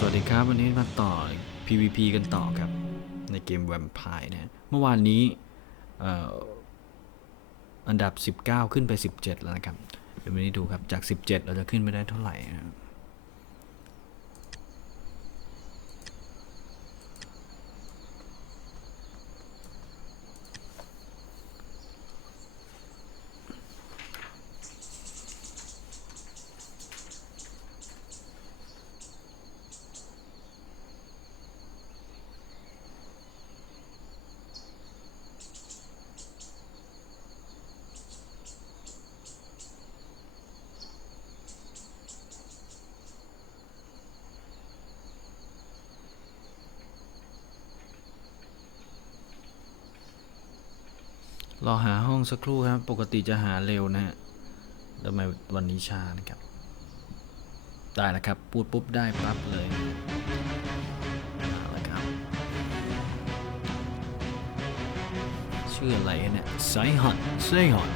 สวัสดีครับ วันนี้มาต่อ PVP กันต่อครับ ในเกมแวมไพร์นะเมื่อวานนี้ออันดับ 19 ขึ้นไป 17 แล้วนะครับ เดี๋ยววันนี้ดูครับ จาก 17 เราจะขึ้นไปได้เท่าไหร่นะครับ รอหาห้องสักครู่ครับ ปกติจะหาเร็วนะฮะทำไมวันนี้ช้านะครับ ได้แล้วครับ พูดปุ๊บได้ปั๊บเลยอะครับ ชื่ออะไรเนี่ยไซฮอนไซฮอน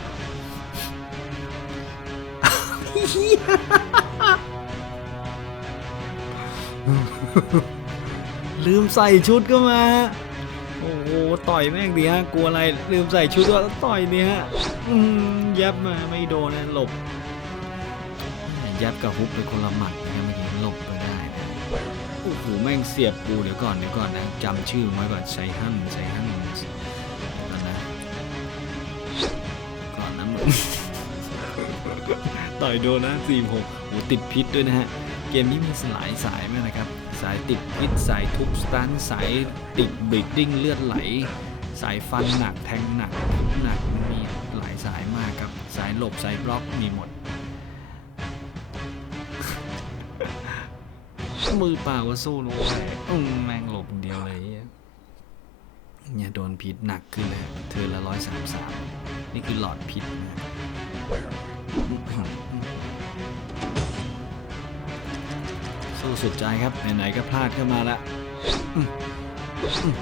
ลืมใส่ชุดก็มา โอ้โหต่อยแม่งดีฮะกลัวอะไรลืมใส่ชุดว่าต่อยเนี่ยฮะอืมยับมาไม่โดนนะหลบยับกับฮุบเป็นคนละหมัดนะเมื่อกี้หลบไปได้นะโอ้โหแม่งเสียบกูเดี๋ยวก่อนเดี๋ยวก่อนนะจำชื่อไว้ก่อนไซฮันไซฮันก่อนนะก่อนนะมึงต่อยโดนนะสี่หกโหติดพิษด้วยนะฮะเกมนี้มีหลายสายมากนะครับ สายติดพิษสายทุบสตันสายติดบลิดดิ้งเลือดไหล สายฟันหนักแทงหนักทุบหนักมันมีหลายสายมากครับ สายหลบสายบล็อกมีหมด มือเปล่าก็สู้นะเว้ยอืมแม่งหลบเดียวเลยเนี่ยโดนพิษหนักขึ้นเลยเธอละร้อยสามสามนี่คือหลอดพิษนะ สู้สุดใจครับไหนๆก็พลาดเข้ามาละอืมอืม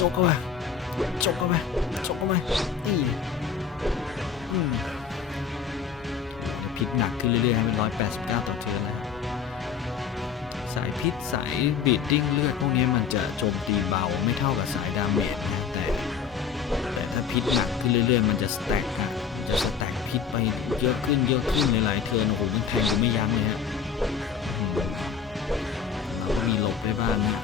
จกเข้าไปจกเข้าไปจกเข้าไปนี่อืมพิษหนักขึ้นเรื่อยๆให้เป็นร้อยแปดสิบเก้าต่อเทือนแล้วสายพิษสายบีดดิ้งเลือดพวกนี้มันจะโจมตีเบาไม่เท่ากับสายดาเมจนะแต่แต่ถ้าพิษหนักขึ้นเรื่อย ๆ มันจะสแต็กฮะจะสแต็กพิษไปเยอะขึ้นเยอะขึ้นหลายๆเทือนโอ้โหมันแทงกูไม่ยั้งเลยฮะ มีหลบได้บ้างนะ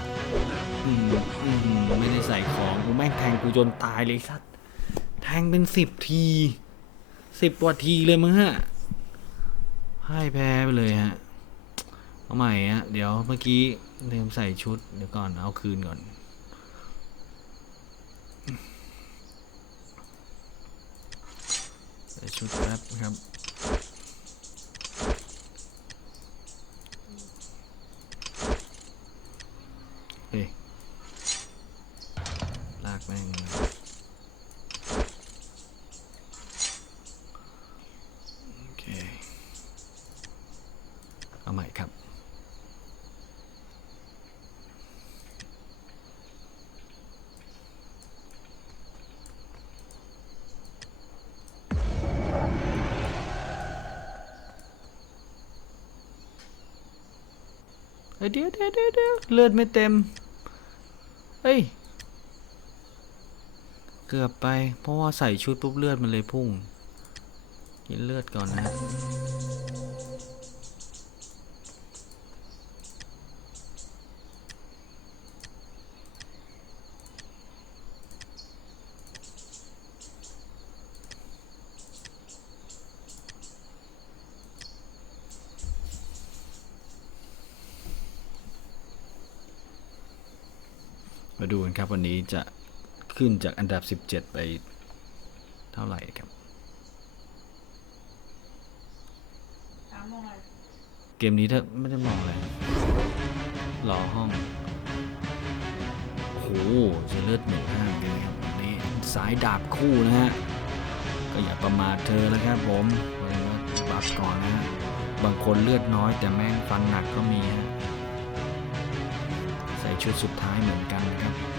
อืมอืมไม่ได้ใส่ของกูแม่งแทงกูจนตายเลยสัตว์แทงเป็นสิบทีสิบกว่าทีเลยมึงฮะให้แพ้ไปเลยฮะเอาใหม่ฮะเดี๋ยวเมื่อกี้ลืมใส่ชุดเดี๋ยวก่อนเอาคืนก่อนใส่ชุดแป๊บครับ เฮ้ยลาก แม่งเลยโอเค เอาใหม่ครับ เดี๋ยวเดี๋ยวเดี๋ยวเลือดไม่เต็ม เฮ้ย เกือบไป เพราะว่าใส่ชุดปุ๊บเลือดมันเลยพุ่ง กินเลือดก่อนนะมาดูกันครับวันนี้จะ ขึ้นจากอันดับ 17 ไปเท่าไหร่ครับ เกมนี้ถ้าไม่ได้มองอะไรรอห้อง โอ้โหจะเลือดหนึ่งห้าเหมือนกันนะครับวันนี้สายดาบคู่นะฮะ ก็อย่าประมาทเธอแล้วครับผมวันนี้บัฟก่อนนะฮะ บางคนเลือดน้อยแต่แม่งฟันหนักก็มีฮะ ใส่ชุดสุดท้ายเหมือนกันนะครับ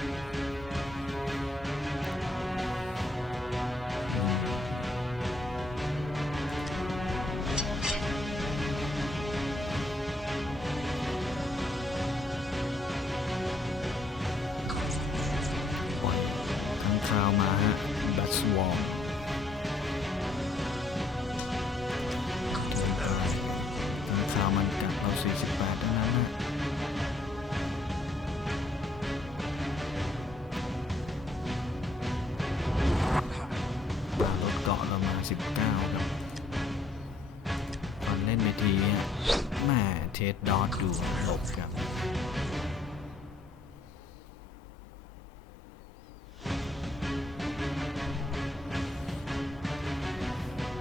สดอทดูหลบครับ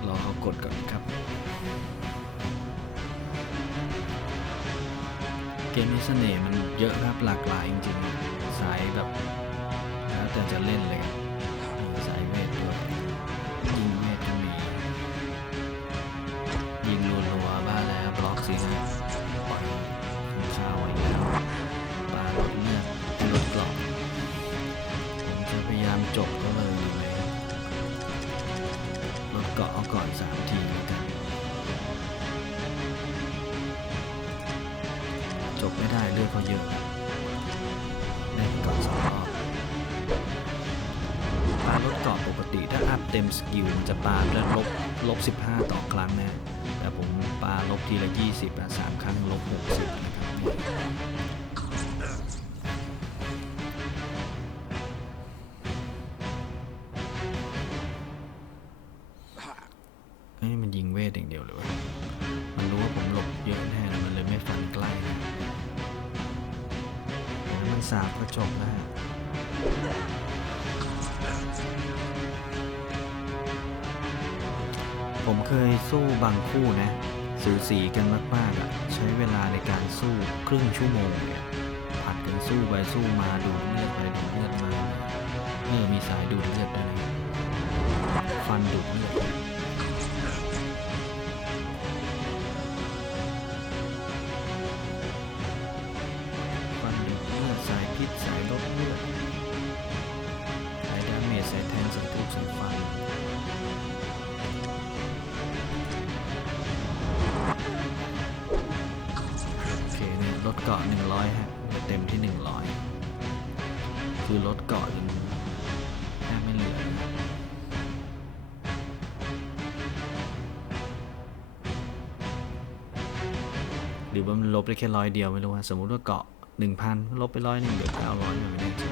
รอเขากดก่อนครับ เกมนี้เสน่ห์มันเยอะครับหลากหลายจริงๆ สายแบบแล้วแต่จะเล่นเลยครับ บไม่ได้เลือดเขาเยอะครับได้ก่อนสองรอบปาลดเกาะปกติถ้าอัพเต็มสกิลมันจะปาแล้วลบลบ 15 ต่อครั้งนะ แต่ผมปาลบทีละ 20อะสามครั้งลบ 60นะครับ บางคู่นะสูสีกันมากๆอะใช้เวลาในการสู้ครึ่งชั่วโมงเนี่ยผัดกันสู้ไปสู้มาดูดเลือดไปดูดเลือดมาเออมีสายดูดเลือดด้วยนะฟันดูดเลือด เกาะ100ฮะเต็มที่ 100 คือลดเกาะจนแทบไม่เหลือหรือว่ามันลบได้แค่ร้อยเดียวไม่รู้ว่าสมมุติว่าเกาะ 1,000 ลบไปร้อยหนึ่งเหลือ900ไม่แน่ใจ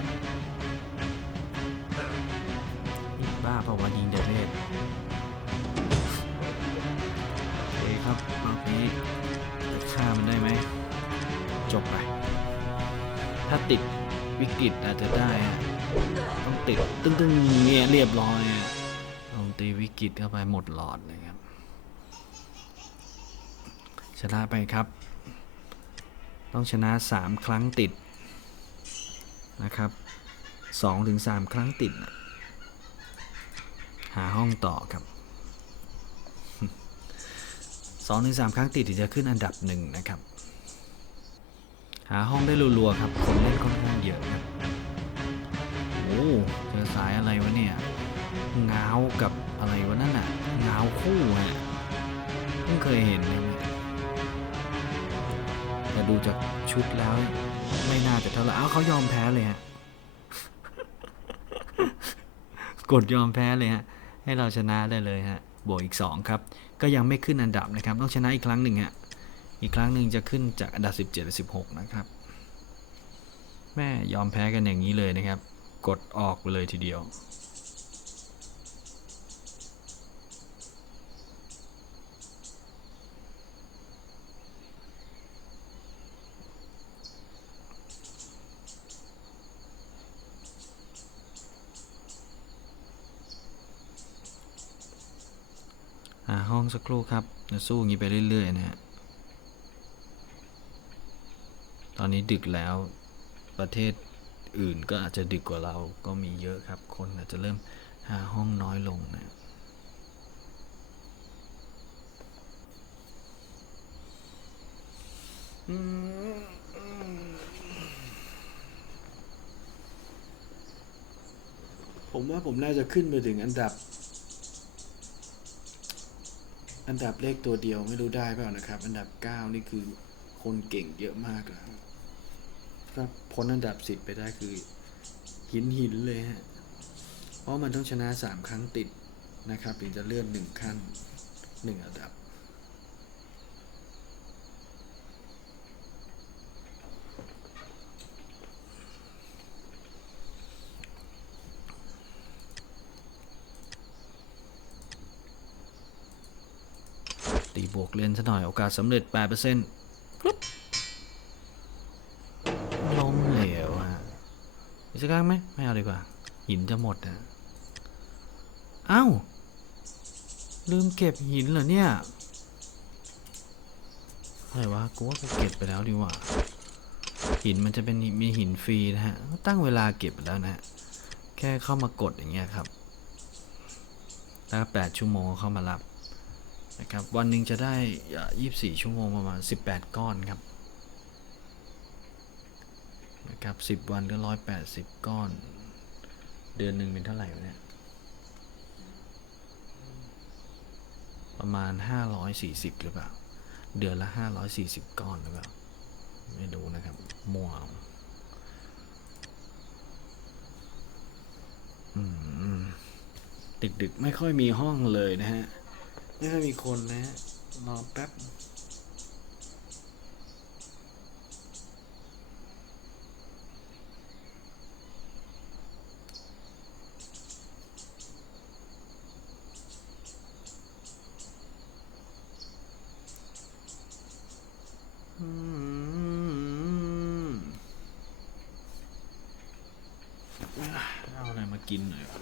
นี่บ้าเพราะว่ายิงเดเรสโอเคครับรอบนี้จะฆ่ามันได้ไหม จบไป ถ้าติดวิกฤตอาจจะได้ ต้องติดตึ้งตึ้งๆเนี่ยเรียบร้อยลองตีวิกฤตเข้าไปหมดหลอดนะครับ ชนะไปครับ ต้องชนะ 3 ครั้งติดนะครับ2-3ถึงครั้งติด หาห้องต่อครับสองถึงสามครั้งติดถึงจะขึ้นอันดับหนึ่งนะครับ หาห้องได้รัวๆครับ คนเล่นค่อนข้างเยอะครับโอ้เจอสายอะไรวะเนี่ยเงากับอะไรวะนั่นน่ะเงาคู่ฮะเพิ่งเคยเห็นเลยเนี่ยแต่ดูจากชุดแล้ว ไม่น่าจะเท่าไหร่เอ้าเขายอมแพ้เลยฮะกดยอมแพ้เลยฮะให้เราชนะได้เลยฮะบวกอีก 2 ครับ ก็ยังไม่ขึ้นอันดับนะครับ ต้องชนะอีกครั้งหนึ่งฮะ อีกครั้งหนึ่งจะขึ้นจากอันดับ 17หรือ16 นะครับ แม่ยอมแพ้กันอย่างนี้เลยนะครับ กดออกไปเลยทีเดียว หาห้องสักครู่ครับจะสู้อย่างนี้ไปเรื่อย ๆ นะฮะ ต อนนี้ดึกแล้วประเทศอื่นก็อาจจะดึกกว่าเราก็มีเยอะครับ คนอาจจะเริ่มหาห้องน้อยลงนะผมว่าผมน่าจะขึ้นไปถึงอันดับ อันดับเลขตัวเดียวไม่รู้ได้เปล่านะครับ อันดับ 9 นี่คือคนเก่งเยอะมากแล้ว ถ้าพ้นอันดับสิบไปได้คือหินหินเลยฮะ เพราะมันต้องชนะสามครั้งติดนะครับถึงจะเลื่อนหนึ่งขั้นหนึ่งอันดับตีบวกเลนซะหน่อย โอกาสสำเร็จ 8%กรุ๊ป อีกสักครั้งไหมไม่เอาดีกว่า หินจะหมดนะอ้าวลืมเก็บหินเหรอเนี่ยอะไรวะกูว่ากูเก็บไปแล้วดีกว่า หินมันจะเป็นมีหินฟรีนะฮะตั้งเวลาเก็บแล้วนะฮะแค่เข้ามากดอย่างเงี้ยครับแล้วก็8ชั่วโมงเข้ามารับนะครับวันหนึ่งจะได้อ่า24 ชั่วโมงประมาณ 18 ก้อนครับ นะครับ10วันก็180ก้อน เดือนหนึ่งเป็นเท่าไหร่เนี่ย ประมาณ540หรือเปล่า เดือนละ540ก้อนหรือเปล่า ไม่รู้นะครับมั่วเอาอืมดึกๆ ไม่ค่อยมีห้องเลยนะฮะ ไม่ค่อยมีคนนะฮะรอแป๊บ อืมเอาอะไรมากินหน่อยวะ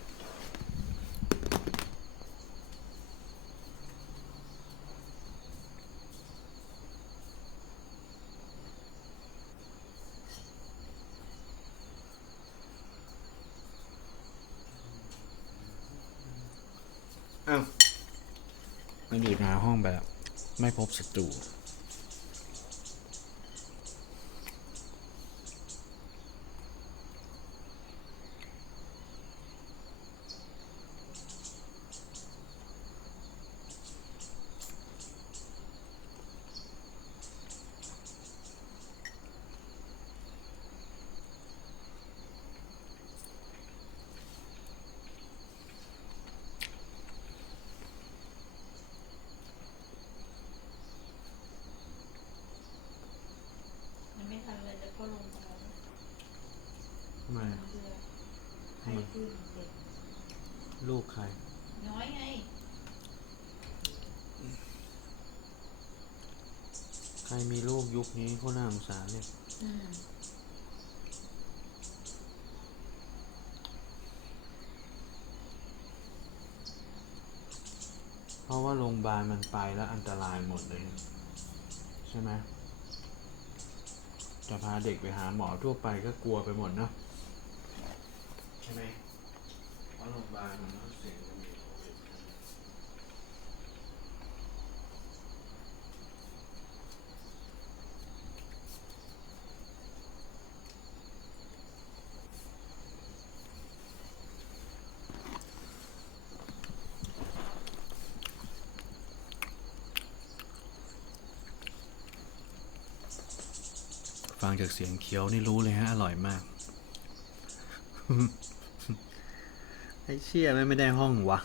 อ้าวมันอยู่หน้าห้องไปแล้ว ไม่พบศัตรู มันไม่ทันเลยจะเข้าลงมาแล้ว ทำไม เรือใครขึ้นเด็ก ลูก ใคร น้อยไง ใครมีลูกยุคนี้เขาน่าสงสารเนี่ยอืมเพราะว่าโรงพยาบาลมันไปแล้วอันตรายหมดเลย ใช่ไหมจะพาเด็กไปหาหมอทั่วไปก็กลัวไปหมดเนาะใช่ไหมเพ ราะโรงพยาบาลมันเสี่ยงจะมีโควิดฟังจากเสียงเคี้ยวนี่รู้เลยฮะ อร่อยมาก ไอ้เชี่ยไม่ไม่ได้ห้องวะ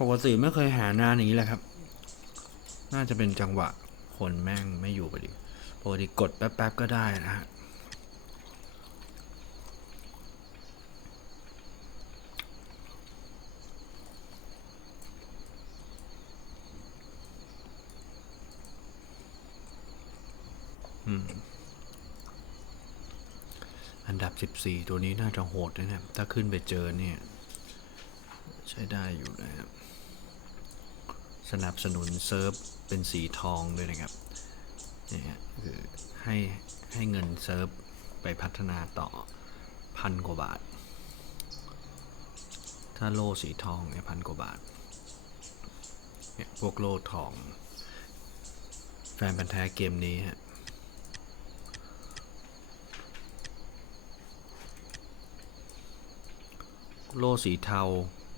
ปกติไม่เคยหานานอย่างนี้แหละครับ น่าจะเป็นจังหวะคนแม่งไม่อยู่พอดีปกติกดแป๊บๆก็ได้นะฮะอืม อันดับ 14 ตัวนี้น่าจะโหดนะเนี่ยถ้าขึ้นไปเจอเนี่ย ใช้ได้อยู่นะครับ สนับสนุนเซิร์ฟเป็นสีทองด้วยนะครับนี่ฮะคือให้ให้เงินเซิร์ฟไปพัฒนาต่อพันกว่าบาท ถ้าโล่สีทองเนี่ยพันกว่าบาทเนี่ยพวกโล่ทอง แฟนพันธ์แท้เกมนี้ฮะ โล่สีเทา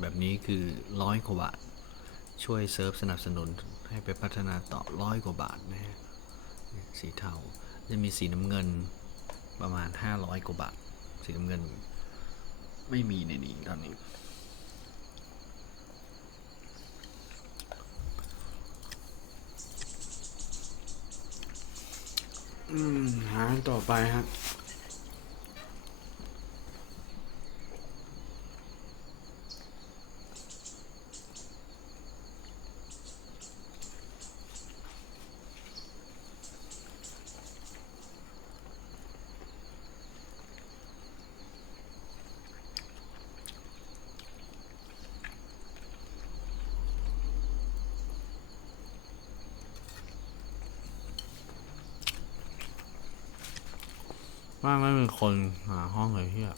แบบนี้คือร้อยกว่าบาท ช่วยเซิร์ฟสนับสนุนให้ไปพัฒนาต่อร้อยกว่าบาทนะฮะสีเทาจะมีสีน้ำเงินประมาณ 500กว่าบาท สีน้ำเงิน ไม่มีในนี้ตอนนี้ อืมหาต่อไปครั ว่าไม่มีคนหาห้องเลยเฮีย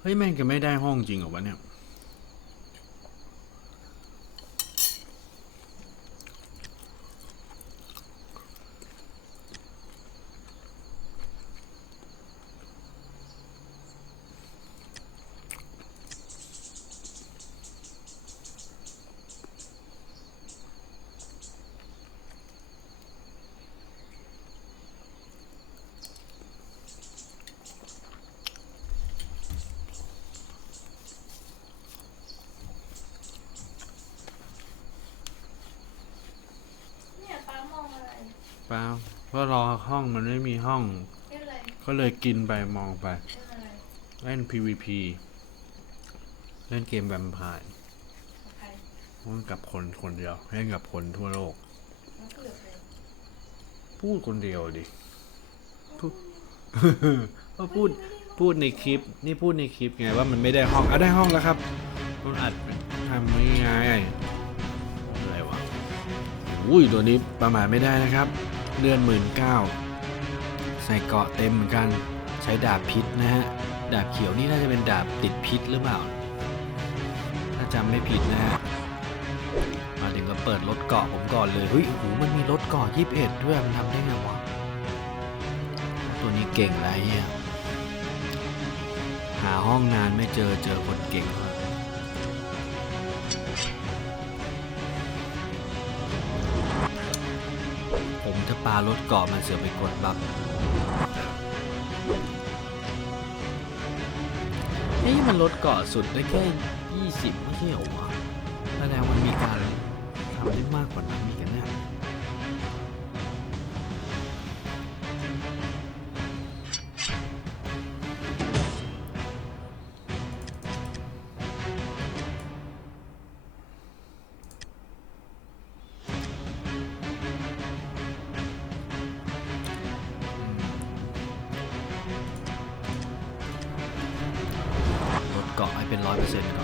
เฮ้ยแม่งจะไม่ได้ห้องจริงเหรอวะเนี่ย เปล่าเพราะรอห้องมันไม่มีห้องเล่นอะไรก็เลยกินไปมองไปเล่นอะไรเล่น PVP เล่นเกมแวมไพร์กับใครเล่นกับคนคนเดียวเล่นกับคนทั่วโลกแล้วคุยกับใครพูดคนเดียวดิพูดก็พูดพูดในคลิป นี่พูดในคลิปไงว่ามันไม่ได้ห้องอะได้ห้องแล้วครับมันอัดทำไม่ไงอะไรวะอุ้ยตัวนี้ประมาทไม่ได้นะครับ เดือนหมื่นเก้าใส่เกาะเต็มเหมือนกันใช้ดาบพิษนะฮะ ดาบเขียวนี่น่าจะเป็นดาบติดพิษหรือเปล่า ถ้าจำไม่ผิดนะฮะ มาถึงก็เปิดรถเกาะผมก่อนเลยเฮ้ยโอ้โหมันมีรถเกาะยี่สิบเอ็ดด้วยมันทำได้ไงวะ ตัวนี้เก่งไรเฮียหาห้องนานไม่เจอเจอคนเก่ง ปลารถเกาะมันเสือไปกดบัฟเฮ้ยมันลดเกาะสุดได้แค่ยี่สิบไม่ใช่เหรอวะแสดงมันมีการทำได้มากกว่านั้นอีกนะเนี่ ล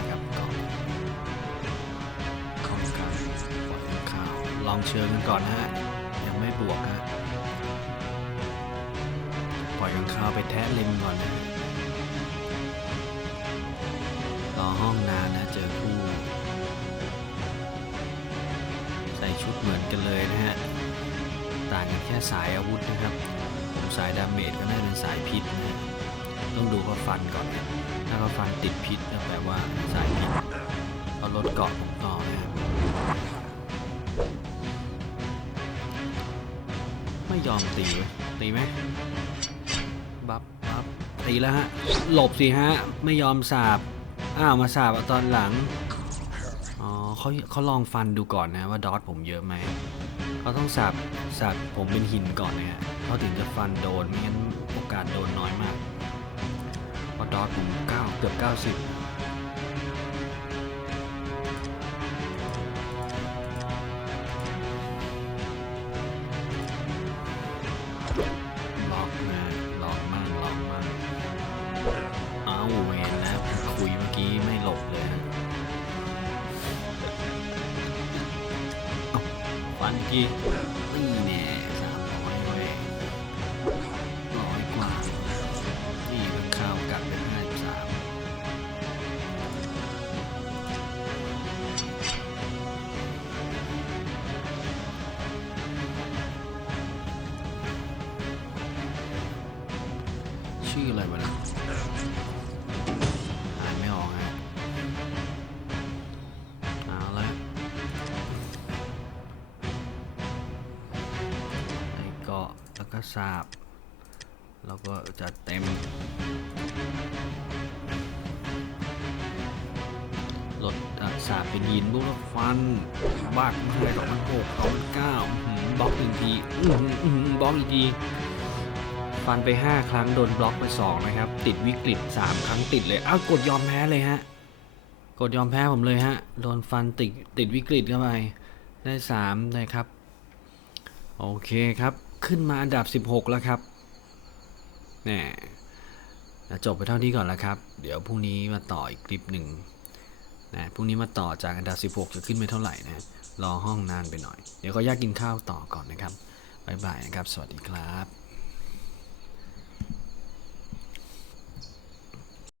้วครับเกาะของการปล่อยข้าวลองเชิงกันก่อนนะฮะ ยังไม่บวกฮะ ปล่อยกันข้าวไปแทะริมก่อนนะรอห้องนานนะเจอคู่ ใส่ชุดเหมือนกันเลยนะฮะ ต่างกันแค่สายอาวุธนะครับ สายดาเมจก็น่าเป็นสายพิษนะต้องดูเขาฟันก่อนนะถ้าเขาฟันติดพิษก็แปลว่าสายพิษก็ลดเกาะผมต่อนะครับไม่ยอมตีเว้ยตีไหมบัฟบัฟตีแล้วฮะหลบสิฮะไม่ยอมสาบอ้าวมาสาบตอนหลังอ๋อเขาเขาลองฟันดูก่อนนะว่าดอทผมเยอะไหม เขาต้องสับสับผมเป็นหินก่อนนะฮะเขาถึงจะฟันโดนไม่งั้นโอกาสโดนน้อยมากพอดอทผมเก้าเกือบเก้าสิบ ฟัน จะเต็มรถอะสาบเป็นยินบุกแล้วฟันบากมาเลยสองพันหกสองพันเก้าบล็อกหนึ่งทีบล็อกอีกที ฟันไป 5 ครั้งโดนบล็อกไป 2 นะครับ ติดวิกฤต 3 ครั้งติดเลย อ้าว กดยอมแพ้เลยฮะ กดยอมแพ้ผมเลยฮะ โดนฟันติดติดวิกฤตเข้าไป ได้3นะครับ โอเคครับ ขึ้นมาอันดับ 16 แล้วครับ แน่จบไปเท่านี้ก่อนแล้วครับ เดี๋ยวพรุ่งนี้มาต่ออีกคลิปหนึ่งนะพรุ่งนี้มาต่อจากอันดับ 16 จะขึ้นไปเท่าไหร่นะรอห้องนานไปหน่อย เดี๋ยวก็อยากกินข้าวต่อก่อนนะครับบ๊ายบายนะครับ สวัสดีครับ